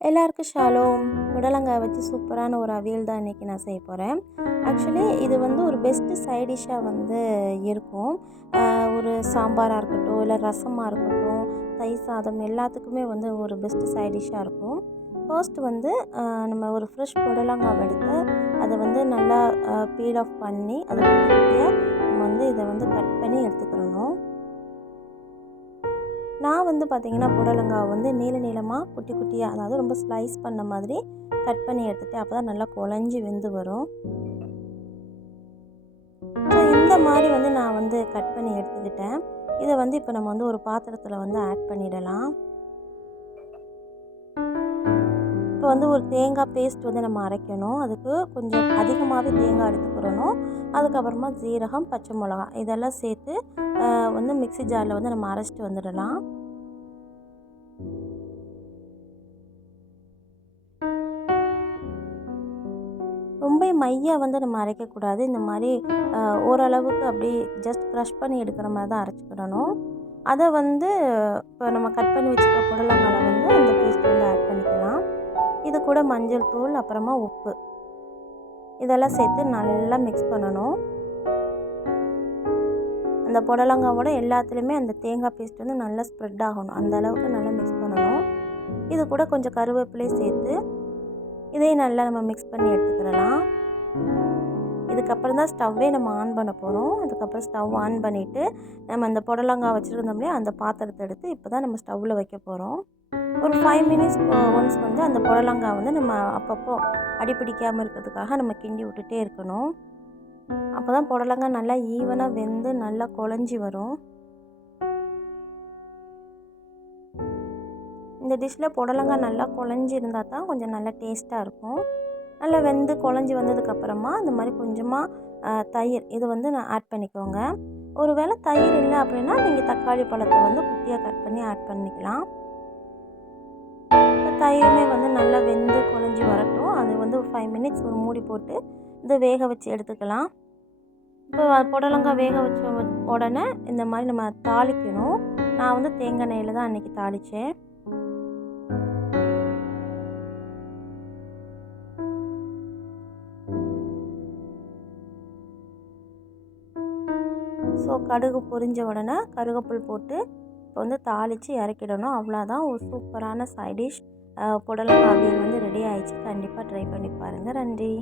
எல்லாருக்கும் ஷாலோம். புடலங்காய் வச்சு சூப்பரான ஒரு அவியல் தான் இன்றைக்கி நான் செய்ய போகிறேன். ஆக்சுவலி இது வந்து ஒரு பெஸ்ட்டு சைட் டிஷ்ஷாக வந்து இருக்கும். ஒரு சாம்பாராக இருக்கட்டும், இல்லை ரசமாக இருக்கட்டும், தயிர் சாதம் எல்லாத்துக்குமே வந்து ஒரு பெஸ்ட்டு சைட் டிஷ்ஷாக இருக்கும். ஃபர்ஸ்ட் வந்து நம்ம ஒரு ஃப்ரெஷ் புடலங்காய் எடுத்து அதை வந்து நல்லா பீல் ஆஃப் பண்ணி அதை குட்டி குட்டியாக நம்ம வந்து இதை வந்து கட் பண்ணி எடுத்துக்கிறணும். நான் வந்து பார்த்திங்கன்னா புடலங்காய் வந்து நீள நீளமாக குட்டி குட்டியாக, அதாவது ரொம்ப ஸ்லைஸ் பண்ண மாதிரி கட் பண்ணி எடுத்துகிட்டு அப்போ தான் நல்லா குழஞ்சி வெந்து வரும். ஸோ இந்த மாதிரி வந்து நான் வந்து கட் பண்ணி எடுத்துக்கிட்டேன். இதை வந்து இப்போ நம்ம வந்து ஒரு பாத்திரத்தில் வந்து ஆட் பண்ணிடலாம். இப்போ வந்து ஒரு தேங்காய் பேஸ்ட் வந்து நம்ம அரைக்கணும். அதுக்கு கொஞ்சம் அதிகமாகவே தேங்காய் எடுத்துக்கிறணும். அதுக்கப்புறமா ஜீரகம், பச்சை மிளகா இதெல்லாம் சேர்த்து வந்து மிக்ஸி ஜாரில் வந்து நம்ம அரைச்சிட்டு வந்துடலாம். ரொம்ப மையாக வந்து நம்ம அரைக்கக்கூடாது. இந்த மாதிரி ஓரளவுக்கு அப்படி ஜஸ்ட் க்ரஷ் பண்ணி எடுக்கிற மாதிரி தான் அரைச்சிக்கிடணும். அதை வந்து இப்போ நம்ம கட் பண்ணி வச்சுக்க புடலங்காயை வந்து அந்த பேஸ்ட் வந்து ஆட் பண்ணிக்கலாம். இது கூட மஞ்சள் தூள், அப்புறமா உப்பு இதெல்லாம் சேர்த்து நல்லா மிக்ஸ் பண்ணணும். அந்த புடலங்காவோட எல்லாத்துலேயுமே அந்த தேங்காய் பேஸ்ட் வந்து நல்லா ஸ்ப்ரெட் ஆகணும். அந்த அளவுக்கு நல்லா மிக்ஸ் பண்ணணும். இது கூட கொஞ்சம் கருவேப்பிலை சேர்த்து இதையும் நல்லா நம்ம மிக்ஸ் பண்ணி எடுத்துக்கிடலாம். இதுக்கப்புறம் தான் ஸ்டவ்வே நம்ம ஆன் பண்ண போகிறோம். அதுக்கப்புறம் ஸ்டவ் ஆன் பண்ணிவிட்டு நம்ம அந்த புடலங்காய் வச்சுருந்தோம்லையே அந்த பாத்திரத்தை எடுத்து இப்போ தான் நம்ம ஸ்டவ்வில் வைக்க போகிறோம். ஒரு 5 மினிட்ஸ் ஒன்ஸ் வந்து அந்த புடலங்காய் வந்து நம்ம அப்பப்போ அடிப்பிடிக்காமல் இருக்கிறதுக்காக நம்ம கிண்டி விட்டுட்டே இருக்கணும். அப்போ தான் புடலங்காய் நல்லா ஈவனாக வெந்து நல்லா குழஞ்சி வரும். இந்த டிஷ்ஷில் புடலங்காய் நல்லா குழஞ்சி இருந்தால் தான் கொஞ்சம் நல்லா டேஸ்ட்டாக இருக்கும். நல்லா வெந்து குழஞ்சி வந்ததுக்கப்புறமா இந்த மாதிரி கொஞ்சமாக தயிர் இது வந்து நான் ஆட் பண்ணிக்கோங்க. ஒரு வேளை தயிர் இல்லை அப்படின்னா நீங்கள் தக்காளி பழத்தை வந்து குட்டியாக கட் பண்ணி ஆட் பண்ணிக்கலாம். இப்போ தயிருமே வந்து நல்லா வெந்து குழஞ்சி வரட்டும். அது வந்து ஒரு 5 மினிட்ஸ் ஒரு மூடி போட்டு இதை வேக வச்சு எடுத்துக்கலாம். இப்போ புடலங்காய் வேக வச்ச உடனே இந்த மாதிரி நம்ம தாளிக்கணும். நான் வந்து தேங்காய் எண்ணெயில் தான் அன்றைக்கி தாளித்தேன். ஸோ கடுகு பொரிஞ்ச உடனே கருவேப்பிலை போட்டு இப்போ வந்து தாளித்து இறக்கிடணும். அவ்வளோதான், ஒரு சூப்பரான சைட் டிஷ் புடலங்காய் அவியல் வந்து ரெடி ஆயிடுச்சு. கண்டிப்பாக ட்ரை பண்ணி பாருங்கள். நன்றி.